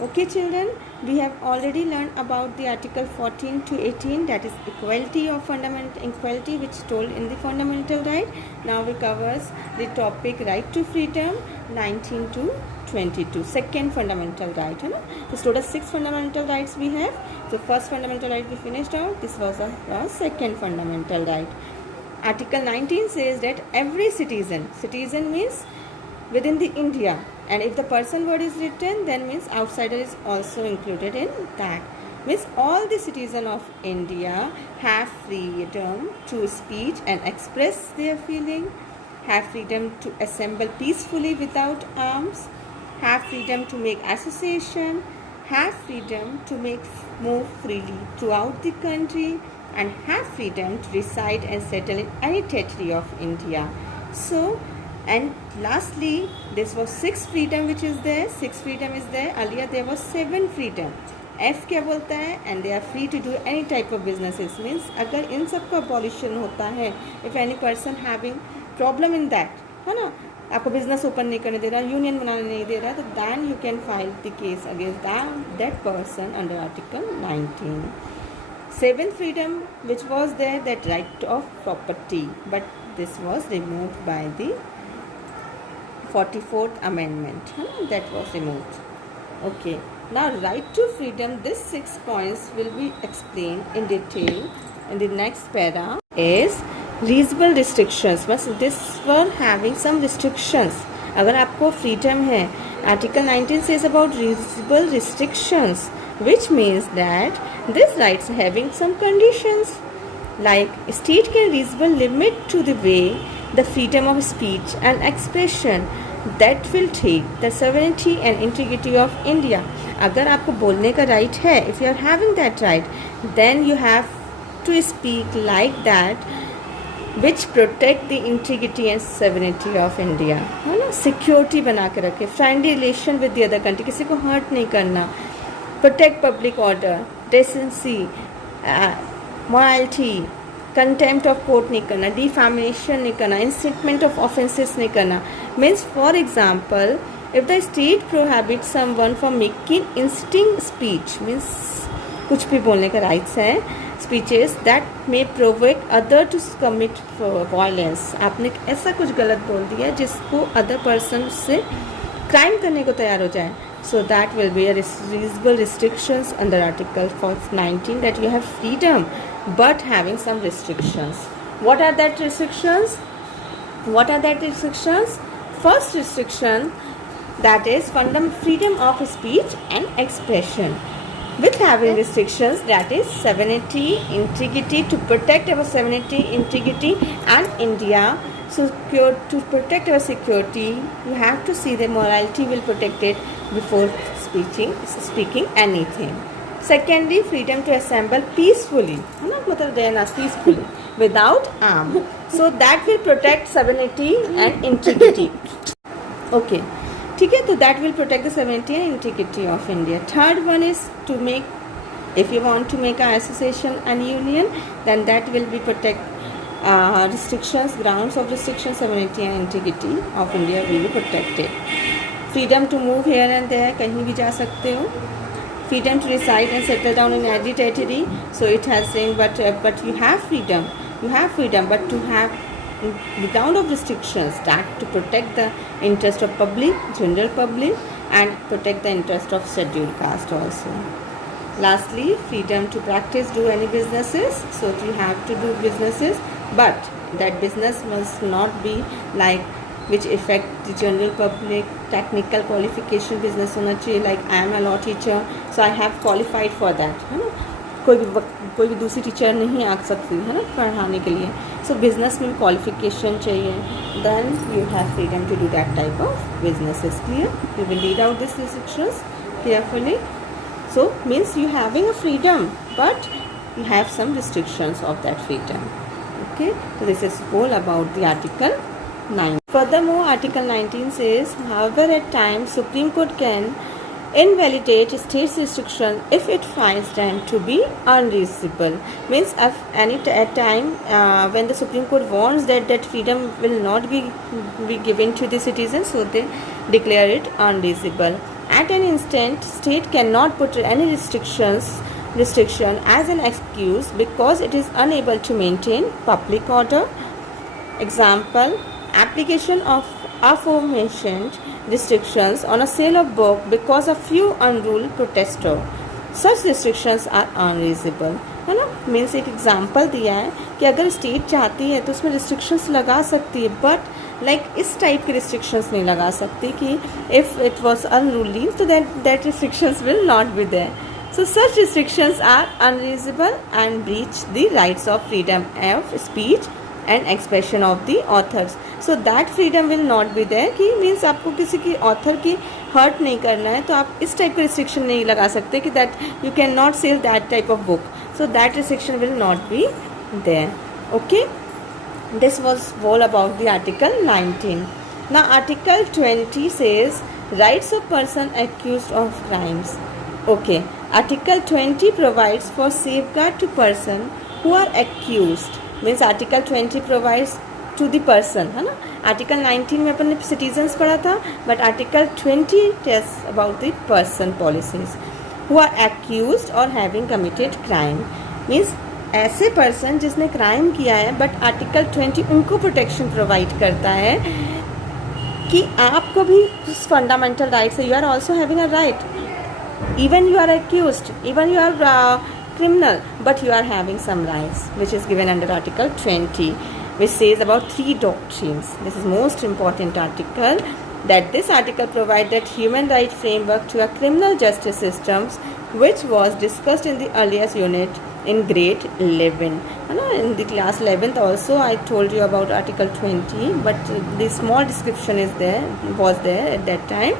Okay children, we have already learned about the article 14 to 18, that is equality of fundamental equality, which is told in the fundamental right. Now we covers the topic right to freedom 19 to 22, second fundamental right. So total 6 fundamental rights we have. So first fundamental right we finished out. This was our second fundamental right. Article 19 says that every citizen means within the India, and if the person word is written, then means outsider is also included in that. Means all the citizens of India have freedom to speak and express their feeling, have freedom to assemble peacefully without arms, have freedom to make association, have freedom to move freely throughout the country, and have freedom to reside and settle in any territory of India. So, and lastly, this was 6 freedom which is there. 6 freedom is there. Earlier there was 7 freedom. F क्या बोलता है? And they are free to do any type of businesses. Means अगर इन सब का abolition होता है, if any person having problem in that, है ना, आपको business open नहीं करने दे रहा, union बनाने नहीं दे रहा, तो then you can file the case against that person under Article 19. 7th freedom which was there, that right of property, but this was removed by the 44th amendment, that was removed. Okay, now right to freedom, this 6 points will be explained in detail in the next para. Is reasonable restrictions, but this were having some restrictions. अगर आपको freedom है, Article 19 says about reasonable restrictions, which means that these rights having some conditions, like state can reasonable limit to the way the freedom of speech and expression that will take the sovereignty and integrity of India. अगर आपको बोलने का right है, if you are having that right, then you have to speak like that, which protect the integrity and sovereignty of India. है ना, security बना के रखे, friendly relation with the other country, किसी को hurt नहीं करना, protect public order, decency, morality, contempt of court नहीं करना, डिफैमेशन नहीं करना, इंसिटमेंट ऑफ ऑफेंसेस नहीं करना. Means for example, if the state prohibit someone for making inciting speech, means कुछ भी बोलने का राइट्स है, speeches that may provoke other to commit violence, आपने ऐसा कुछ गलत बोल दिया जिसको अदर पर्सन से क्राइम करने को तैयार हो जाए, so that will be a reasonable restrictions under Article 19, that you have freedom but having some restrictions. What are that restrictions? First restriction, that is freedom of speech and expression, with having restrictions, that is sovereignty, integrity, to protect our sovereignty, integrity and India. So to protect our security, you have to see the morality will protect it before speaking anything. Secondly, freedom to assemble peacefully, है ना, मतलब रहना peacefully without arm. So that will protect sovereignty and integrity. Okay, ठीक है, तो that will protect the sovereignty and integrity of India. Third one is to make, if you want to make an association and union, then that will be protect restrictions, grounds of restriction, sovereignty and integrity of India will be protected. Freedom to move here and there, कहीं भी जा सकते हो. Freedom to reside and settle down in any territory. So it has saying, but you have freedom, but to have the ground of restrictions, that to protect the interest of public, general public, and protect the interest of scheduled caste also. Lastly, freedom to practice, do any businesses. So you have to do businesses, but that business must not be like which affect the general public. Technical qualification business होना चाहिए, like I am a law teacher, so I have qualified for that, है ना, कोई भी दूसरी teacher नहीं आ सकती है ना पढ़ाने के लिए. So business में qualification चाहिए, then you have freedom to do that type of businesses. Clear? You will read out these restrictions carefully. So means you having a freedom, but you have some restrictions of that freedom. Okay, so this is all about the Article 9. Furthermore, Article 19 says, however, at times Supreme Court can invalidate states' restrictions if it finds them to be unreasonable. Means at time when the Supreme Court warns that freedom will not be given to the citizens, so they declare it unreasonable. At an instant, state cannot put any restriction as an excuse because it is unable to maintain public order. Example, application of aforementioned restrictions on a sale of book because of few unruly protesters. Such restrictions are unreasonable. है ना, means एक example दिया है कि अगर state चाहती है तो उसमें रिस्ट्रिक्शंस लगा सकती है, बट लाइक इस टाइप के रिस्ट्रिक्शंस नहीं लगा सकती कि इफ़ इट वॉज अनरूली तो that restrictions will not be there. So such restrictions are unreasonable and breach the rights of freedom of speech and expression of the authors. So that freedom will not be there कि means आपको किसी की author की hurt नहीं करना है तो आप इस टाइप का रिस्ट्रिक्शन नहीं लगा सकते कि that you can not sell that type of book. So that restriction will not be there. Okay, this was all about the article 19. Now article 20 says rights of person accused of crimes. Okay, article 20 provides for safeguard to person who are accused. Means article 20 provides to the person, है ना. article 19 में अपन ने citizens पढ़ा था, but article 20 tells about the person policies who are accused or having committed crime. Means ऐसे person जिसने crime किया है बट आर्टिकल 20 उनको प्रोटेक्शन प्रोवाइड करता है कि आपको भी फंडामेंटल राइट्स है. You are also having a right, even you are accused, even you are criminal, but you are having some rights which is given under article 20, which says about 3 doctrines. This is most important article, that this article provides that human right framework to a criminal justice systems which was discussed in the earliest unit in grade 11. In the class 11th also I told you about article 20, but the small description was there at that time.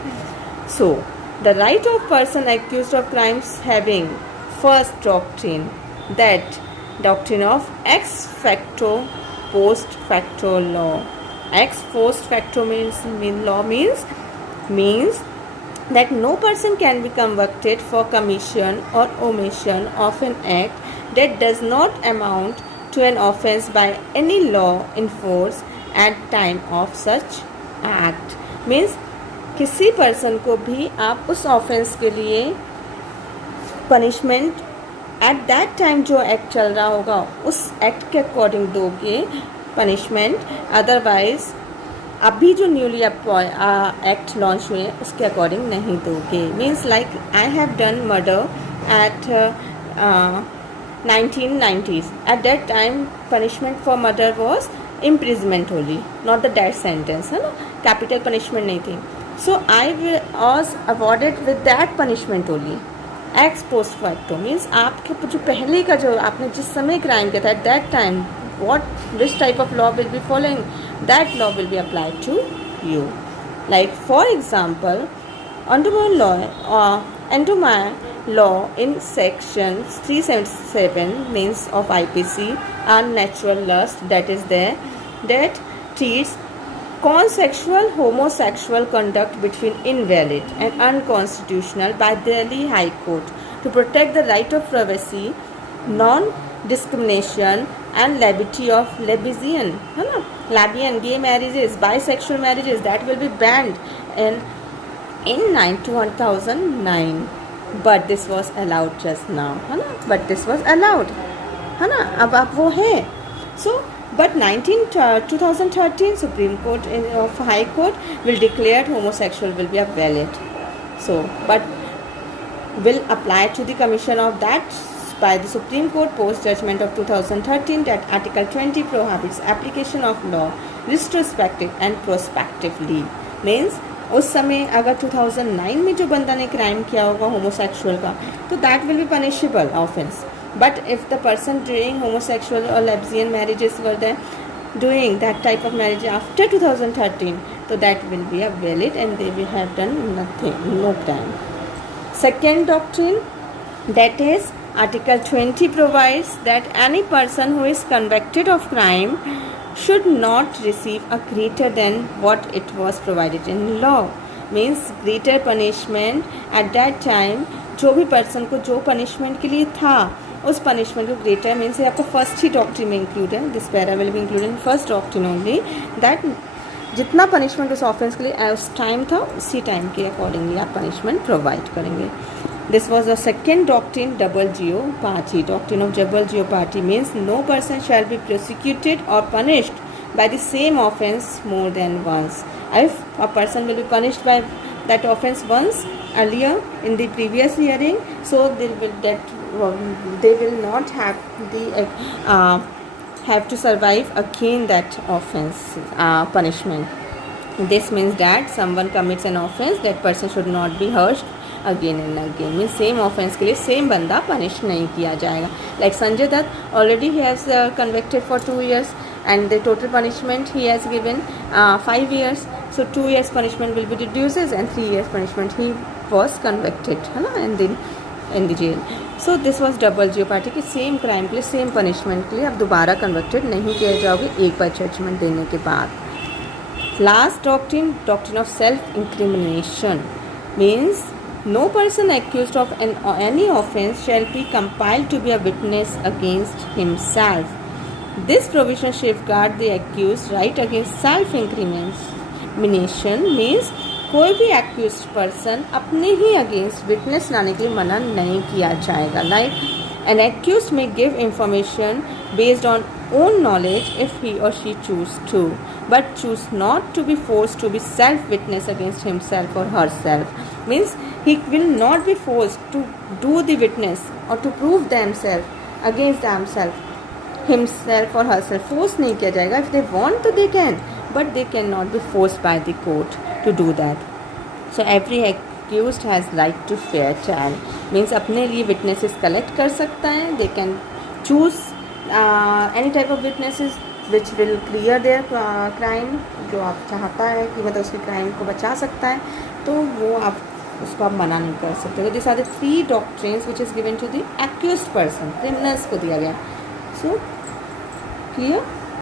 So the right of person accused of crimes having first doctrine, that doctrine of ex facto post facto law. Ex post facto means that no person can be convicted for commission or omission of an act that does not amount to an offence by any law in force at time of such act. Means किसी person को भी आप उस offence के लिए punishment at that time जो act चल रहा होगा उस एक्ट के अकॉर्डिंग दोगे पनिशमेंट, अदरवाइज अभी जो न्यूली एक्ट लॉन्च हुए उसके अकॉर्डिंग नहीं दोगे. Means like I have done murder at 1990s. At that time punishment for murder was imprisonment only, not the death sentence, है ना, capital punishment नहीं थी. So I was awarded with that punishment only. Ex post facto means आपके जो पहले का जो आपने जिस समय क्राइम किया था at that time which type of law will be following, that law will be applied to you. Like for example, under my law in section 377 means of IPC, unnatural lust, that is there, that treats consensual homosexual conduct between invalid and unconstitutional by Delhi High Court to protect the right of privacy, non-discrimination and liberty of lesbian, gay marriages, bisexual marriages, that will be banned in 2009. But this was allowed just now, है ना, but this was allowed, है ना, अब वो है. So but 2013 Supreme Court of High Court will declare homosexual will be a valid. So but will apply to the commission of that by the Supreme Court post judgment of 2013 that Article 20 prohibits application of law retrospective and prospectively. Means उस समय अगर 2009 में जो बंदा ने crime किया होगा homosexual का तो that will be punishable offence. But if the person doing homosexual or lesbian marriages were there doing that type of marriage after 2013, so that will be a valid and they will have done nothing, no crime. Second doctrine, that is Article 20 provides that any person who is convicted of crime should not receive a greater than what it was provided in law. Means greater punishment at that time, जो भी person को जो punishment के लिए था उस punishment को greater means आपका फर्स्ट ही डॉक्ट्रिन में इंक्लूड है. This para will be included in first doctrine only, that जितना पनिशमेंट उस ऑफेंस के लिए उस टाइम था उसी टाइम के अकॉर्डिंगली आप पनिशमेंट प्रोवाइड करेंगे. This was the second doctrine, double jeopardy. Doctrine of double jeopardy means no person shall be prosecuted or punished by the same offense more than once. If a person will be punished by that offense once earlier in the previous hearing, so they will not have to survive again that offense punishment. This means that someone commits an offense, that person should not be hushed again and again. Mean same offence के लिए same बंदा punish नहीं किया जाएगा. Like Sanjay Dutt already ही has convicted for 2 years and the total punishment he has given 5 years. So 2 years punishment will be reduces and 3 years punishment he was convicted, है ना, and then in the jail. So this was double jeopardy कि same crime के लिए same punishment के लिए आप दोबारा convicted नहीं किए जाओगे एक बार जजमेंट देने के बाद. Last doctrine, doctrine of self incrimination means no person accused of any offense shall be compelled to be a witness against himself. This provision safeguards the accused right against self-incrimination means कोई भी accused person अपने ही against witness लाने के लिए मना नहीं किया जाएगा. Like an accused may give information based on own knowledge if he or she choose to, but choose not to be forced to be self-witness against himself or herself. Means he will not be forced to do the witness or to prove themselves against themselves, himself or herself. Force नहीं किया जाएगा. If they want to they can, but they cannot be forced by the court to do that. So every accused has right to fair trial. Means अपने लिए witnesses collect कर सकता है. They can choose any type of witnesses which will clear their crime. जो आप चाहता है कि मतलब उसके क्राइम को बचा सकता है तो वो आप उसको आप मना नहीं कर सकते. तो this are the 3 doctrines which is given to the accused person, criminals को दिया गया. So clear.